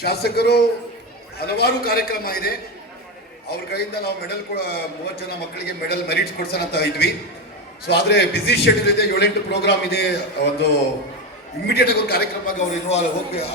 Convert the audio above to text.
ಶಾಸಕರು ಹಲವಾರು ಕಾರ್ಯಕ್ರಮ ಇದೆ, ಅವ್ರ ಕಡೆಯಿಂದ ನಾವು ಮೆಡಲ್ 30 ಜನ ಮಕ್ಕಳಿಗೆ ಮೆಡಲ್ ಮೆರಿಟ್ಸ್ ಕೊಡ್ಸೋಣ ಅಂತ ಇದ್ವಿ. ಸೊ ಆದರೆ ಬ್ಯುಸಿ ಶೆಡ್ಯೂಲ್ ಇದೆ, 7-8 ಪ್ರೋಗ್ರಾಮ್ ಇದೆ. ಒಂದು ಇಮಿಡಿಯೇಟ್ ಆಗಿ ಒಂದು ಕಾರ್ಯಕ್ರಮಕ್ಕೆ ಅವ್ರು ಇನ್ವಾಲ್ವ್ ಹೋಗಿ